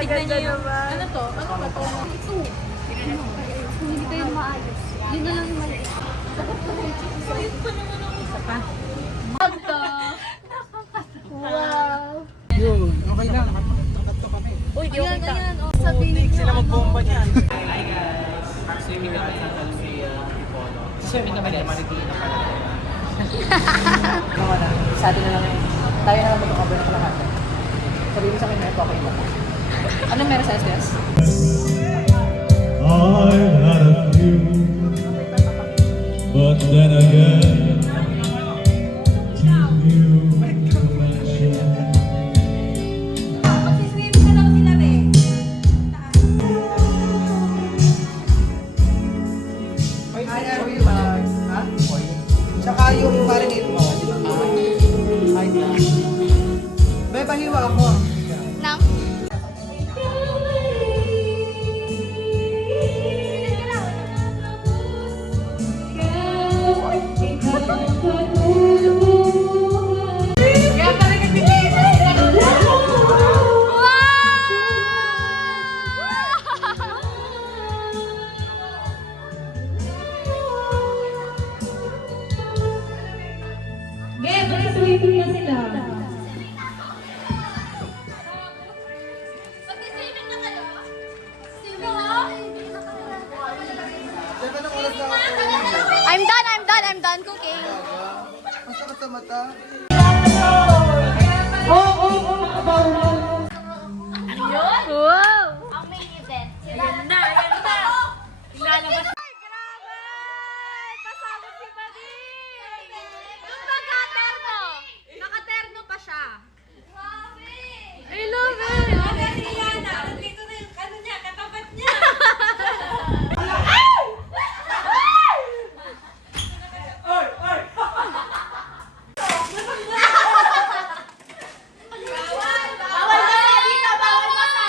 Tignan niyo yung, naman. ano to? Ano ba to? Ito. Kung hindi kayo maayos. Yun na lang yung mali. Ayun pa naman ako. Isa pa. Magda. Wow. Yun, okay lang. Nakato kami. Uy, di okay ta. Ayan, oh, sabihin niyo. Sila magbomba niyan. Hi guys! Swimming naman sa Calcia, Tipolo. Swimming naman yan, Marikina pala. Sa atin na lang eh. Tayo na lang mag-cover na pala natin. Sabihin mo sa akin na ito, okay ba? Anong meron sa SDS? I've had a few, but then again, too few to mention. Tsaka yung marinate mo. Ay, Be, pahiwa ako. Nang? Kaya talaga bigay. Game, mag-swimming na sila. I'm done cooking. Ang sakit sa mata. Wow! Ang main event. Ayan na, ayan na. Ilalabas. Pasabot si Buddy! Yung naka-terno. Naka-terno pa siya. I love it! Si Yana, nandito na yung ano niya, katapat niya. Bawal basa dito, bawal basa.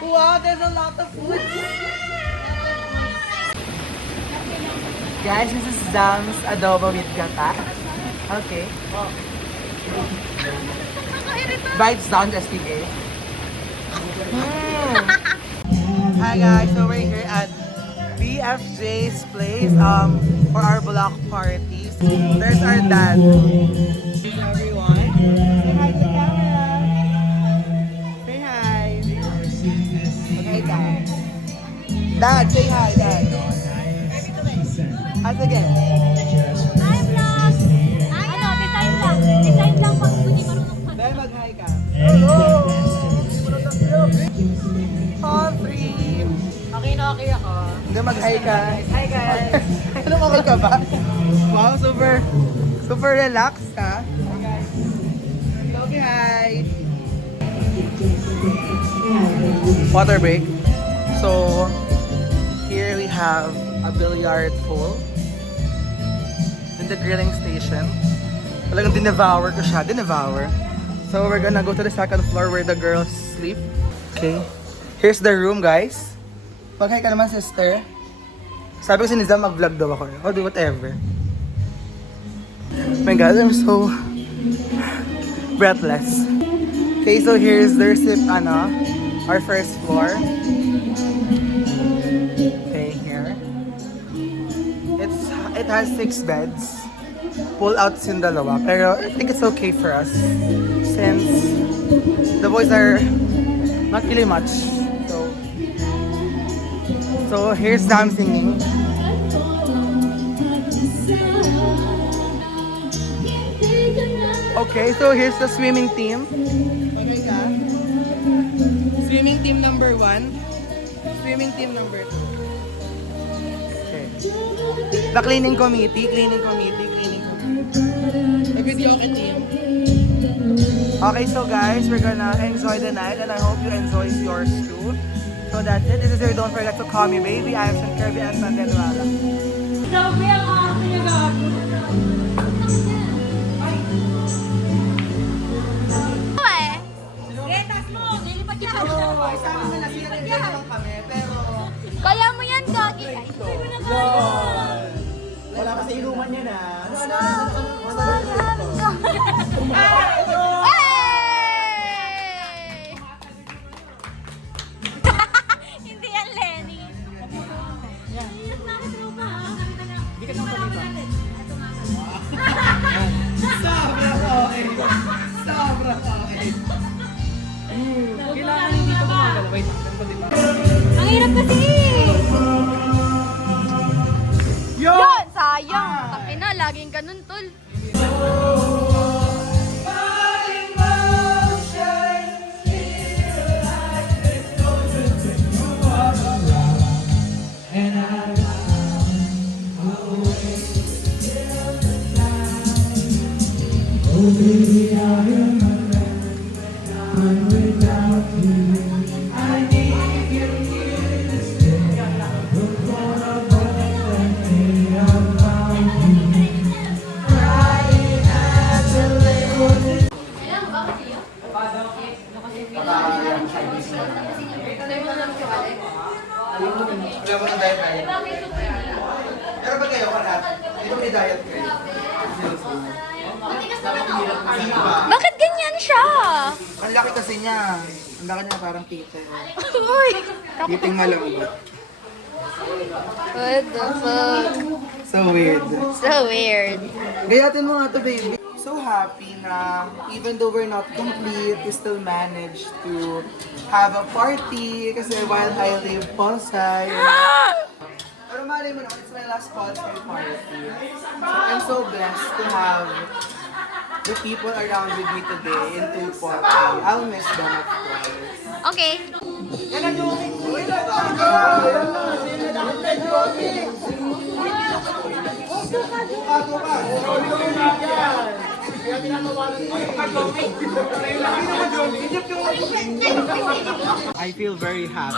Wow, there's a lot of food. Guys, this is Zam's adobo with gata. Okay. Vibes down STA. Hi guys, so we're here at BFJ's place for our block parties. There's our dad. Hey everyone. Say hi to the camera. Say hi. Okay, Dad. Dad, say hi, Dad. As again. Time lang. Ano, design lang. Design lang pag hindi marunong mag- Dahil mag-hi ka. Hello! Oh, free! Okay na okay ako. Hindi, mag-hi ka. Hi guys. Ano, okay ka ba? Wow, super relaxed ka. Hi guys. Okay, hi. Water break. So, here we have a billiard pool. In the grilling station. Talagang dinevour ko siya. Dinevour. So, we're gonna go to the second floor where the girls sleep. Okay. Here's the room, guys. Mag-hi ka naman, sister. Sabi ko si Nizam mag-vlog daw ako. Oh, do whatever. Oh my God, I'm so breathless. Okay, so here's the our first floor. Okay, here. It has 6 beds. Pull outs yung dalawa. Pero I think it's okay for us. Since the boys are not really much. So here's Sam singing. Okay, so here's the swimming team. Okay ka? Swimming team number 1. Swimming team number 2. Okay. The cleaning committee. The videoke team. Okay, so guys, we're gonna enjoy the night and I hope you enjoy yours too. So that's it. This is your Don't Forget to Call Me Baby. I am Sean Kirby and Sandenuala. Sabi ang aking nagago. Retas mo! Lilipat yan! Lilipat yan! Kaya mo yan, Gagi. Ay, Wala pa sa inuman niya na. Hey! Hindi yan, Lenny. Hindi ka nang palito. Sobra okay. Kailangan hindi ka gumagalaw. Wait, Ang hirap kasi. Yun! Sayang. Taki na, laging ganun, tol. Wala mo ng diet kayo. Pero pag kayo, kanat, dito may diet kayo. Bakit ganyan siya? Ang laki kasi niya. Ang laki niya parang tite. Uy! Titing malambot. What the fuck? So weird. So weird. Gayatin mo nga to, baby. So happy na even though we're not complete, we still managed to have a party kasi while I live Polsay. Pero malay mo naman, it's my last Polsay party. So I'm so blessed to have the people around with me today in Tupon. I'll miss them of course. Okay. I feel very happy.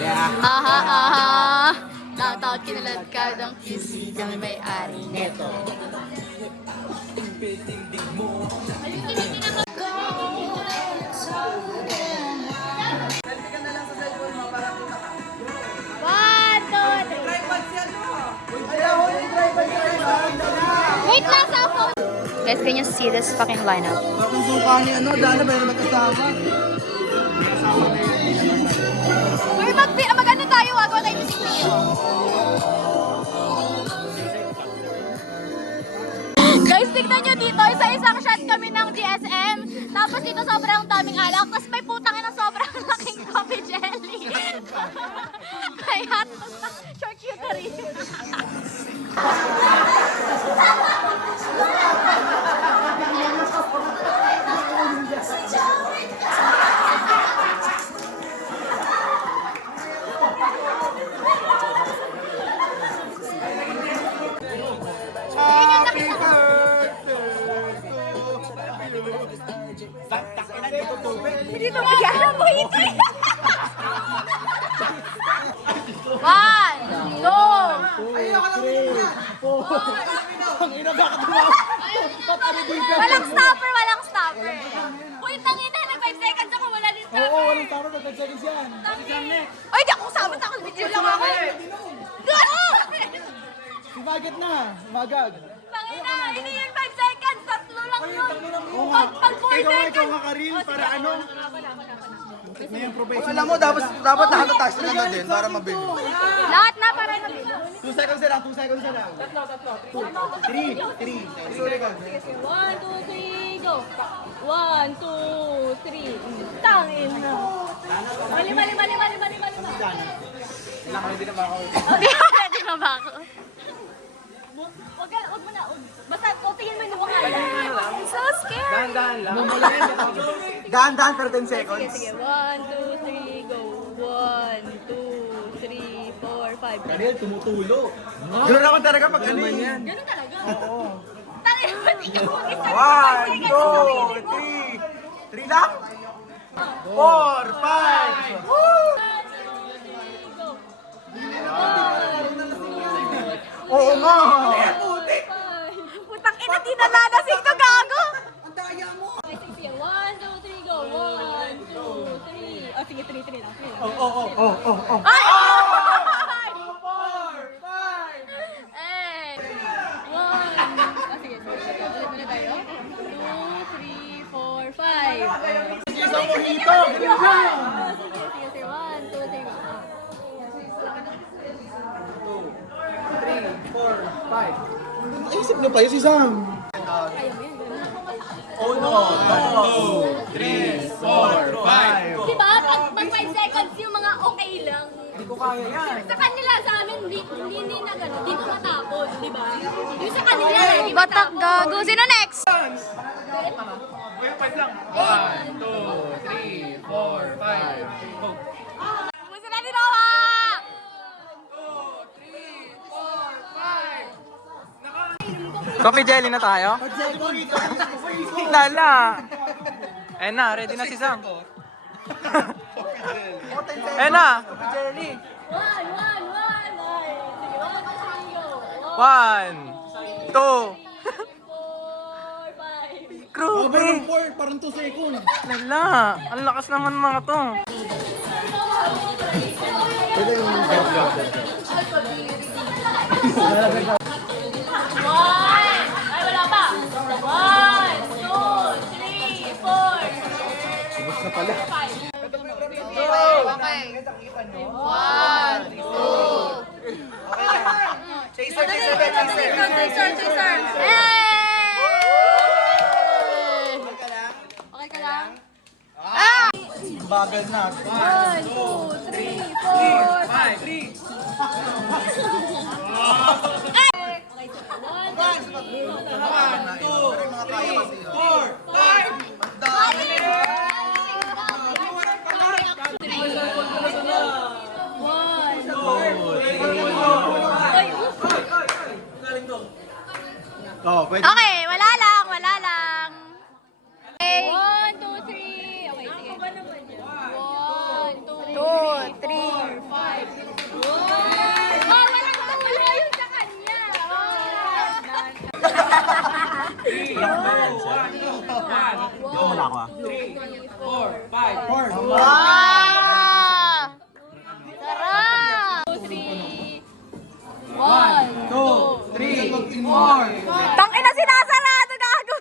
Yeah. Aha. Takot kinalad ka ng kiss kami may-ari neto. One, two, three. Wait lang sa phone. Guys, can you see this fucking lineup? Bakit suka ni ano, Dana ba yung magkasama? Uy, mag-ano tayo, wag tayo music video. Guys, tignan nyo dito, isa-isang shot kami ng GSM. Tapos dito sobrang daming alak. Tapos may putang ina sobrang laking coffee jelly. Kaya charcuterie. Happy birthday to you. Dito ba yan? Wait! One, two, walang stopper, walang stopper. Uy, tangina, nag 5 seconds ako, wala din stopper. Oo, walang tama, 5 seconds yan. Ay, di ako kasama, takot video lang ako. Gago! Sumagat na, magag. Tangina, hindi yun 5 seconds, tatlo lang yun. Pag 4 Ikaw seconds. makaril para ano? Alam mo, dapat nakatatas na lang din para mabili. Lahat na para nabili. 2 seconds na lang, 2 seconds na lang. 3 seconds. 1, 2, 3, go! 1, 2, 3. Tangin na! Mali. Ilang hindi na ba ako? Di ba ba ako? Wag mo na. Basta, tingin mo yung mukha. I'm so scared. Dahan-dahan lang. Dahan-dahan pero 10 seconds. Sige, 1, 2, 3, go. 1, 2, 3, 4, 5. Daniel, tumutulo. Ganoon ako talaga pag ano yan. Ganun talaga. Oo. Tayo, ba't ikaw mag-isa? 1, 2, 3. 3 lang? 4, 5. Oo nga. Putang ina, di nalalasing to, gago! Okay, sige, 1, 2, 3, go. 1, 2, 3. Oh, sige, 3 lang. 3 lang. Oh. Ay! Eh. 1. Ah, sige. Ulit tayo. 2, 3, 4, 5. Isang mojito. Sige. 1, 2, 3, go. 5. Naisip niyo pa yun si Sam. Oh no. 2, 3, 4, 5. Diba? Pag 5 seconds yung mga okay lang. Hindi ko kaya yan. Sa kanila, sa amin, hindi na gano'n. Dito matapon, di ba? Yung sa kanila, di Batak, gago. Sino next? Wait lang. 1, 2, 3, 4, 5. Gusto na ni Noah! Coffee jelly na tayo? Lala! Eh na, ready na si Sam. Eh na! 1, 1, 1. Sige, 1, 2, 3, go. 1, 2. 4, 5. Grabe! Parang 2 seconds. Lala! Ang lakas naman mga to. Ay, wala pa. 1, 2, 3, 4. Subos na pala. 5. Okay. 1, 2. Chaser, chaser. Okay ka lang? Bagal na. 1, 2, 3, 4, 5. Oh, pwede. Okay, wala lang, wala lang. Okay. 1, 2, 3. Okay, sige. 1, 2, 2, 3. 4, 5. Oh, walang tula yun sa kanya. Wala ako ah. 4. Wow! Sarap! 2, 3. 1, 2, 3, 4. Tangina, sinasarado, gago!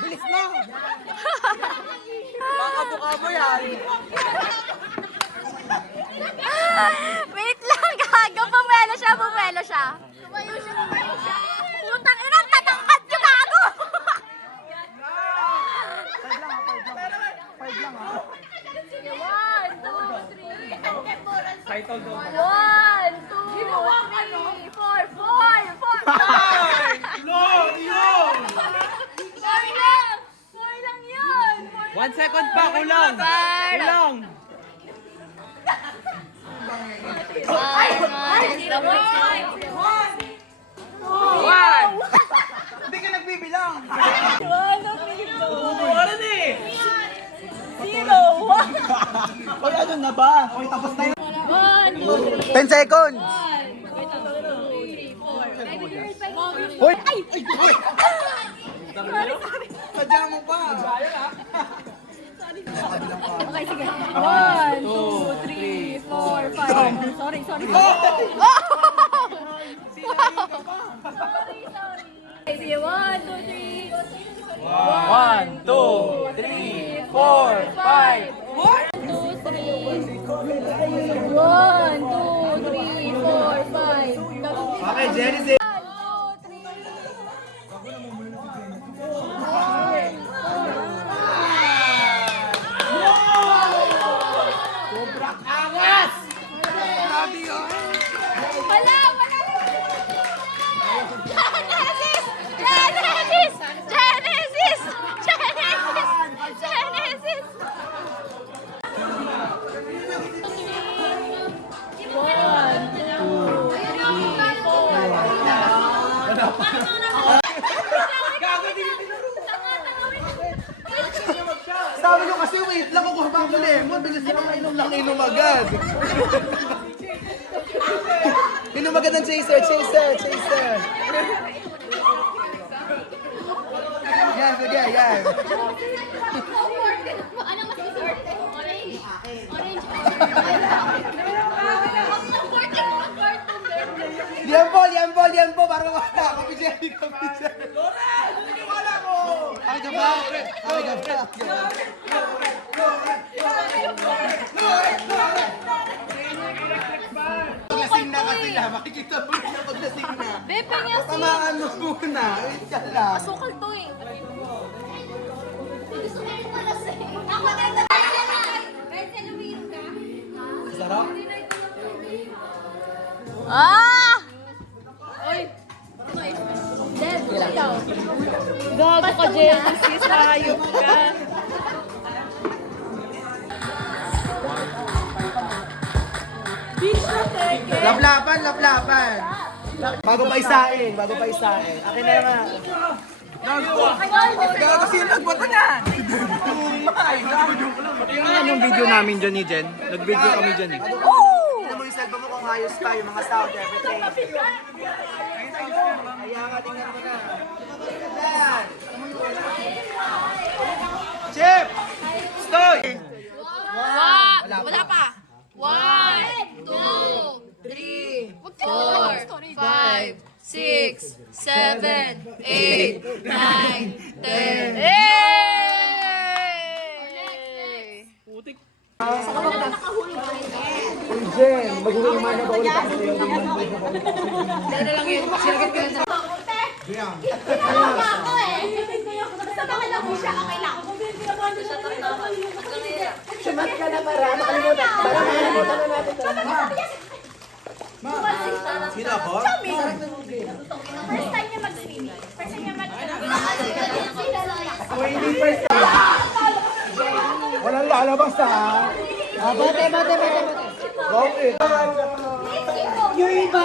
Bilis na! Baka-buka mo yan. Wait lang, gago. Pumelo siya. Tumayo siya. Putang ina, tatangkad yung gago! 5 lang ah. 1, 2, 3. 1, 2, 3, 4, 5. No! Yun! 4 lang! 4 lang yun! 1 second pa, kulang! Kulang! Hindi ka nagbibilang! 1, 2, 3, 4. Ano na eh? 0, 1. Oy, ano na ba? Oy, tapos na yun. 1, 2, 3, 10 seconds! 1. Wait, 2, 3, 4. Hoy! Ay! Sadya mo pa! Okay, sige. 1, 2, 3, 4, 5. Sorry. Okay, sige. 1, 2, 3. 1, 2, 3, 4, 5. 1, 2, 3. 1, 2, 3, 4, 5. Okay, Genesis! 1, 2, 3. Wala! Genesis! Kasi wait lang, kukuha pa ako lemon. Bilis na mainom lang, inom agad. Inom agad ng chaser. Yan, sige, yan. Ano mas maswerte? Orange. Orange. Yan po, para mawala. Kapi jelly. Lora! Hindi ko alam mo! Ay, ka ba? Paglasing na kasi na, makikita mo na paglasing na. Bepe niya si... Tamaan mo muna. Wait ka lang. Asukal to eh. Gusto ko yung malasing. Ako na ito. Kahit sa luminom ka. Sarap? Ah! Gago ka, Genesis. Hayop ka. Laplapan. Bago pa isain. Akin na nga. Gago sino nagbato na? Tingnan yung video namin dyan ni Jen. Nag-video kami dyan eh. Tingnan mo yung cellphone mo kung ayos pa, yung mga sound, everything. Kaya nga, tingnan mo na. Yan. Chip! Stoy! Wala pa. 1, 2, 3, 4, 5, 6, 7, 8, 9, 10. Jen, mag-uwiman na ba ulit ako sa'yo? Tama ako eh. Basta bakala mo siya, okay lang. Sumat ka na para makalimutan. Para makalimutan na natin. Sino ako? First time niya mag-swimming. First time niya mag-swimming. Ako hindi first time. Walang lalabas ha. Bate. Go it. Yung iba.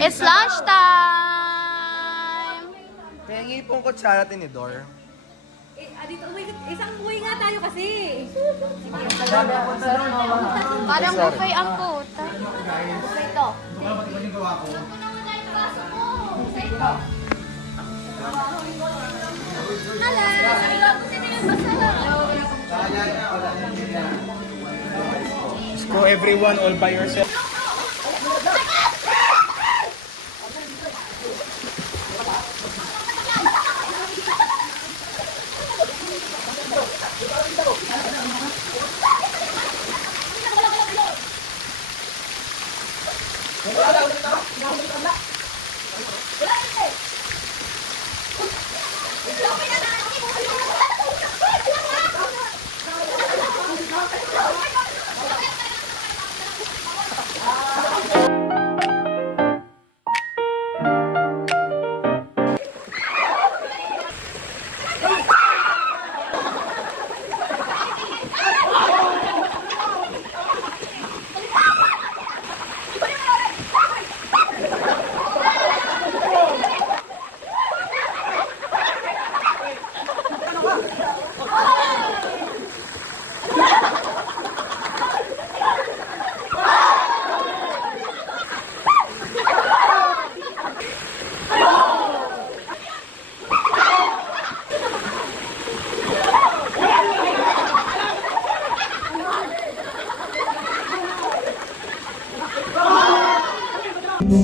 It's lunch time! Pengi pong kutsara tinidor. Isang buhay nga tayo kasi. Parang buffet ang puta. Ito. Go everyone all by yourself. Oh,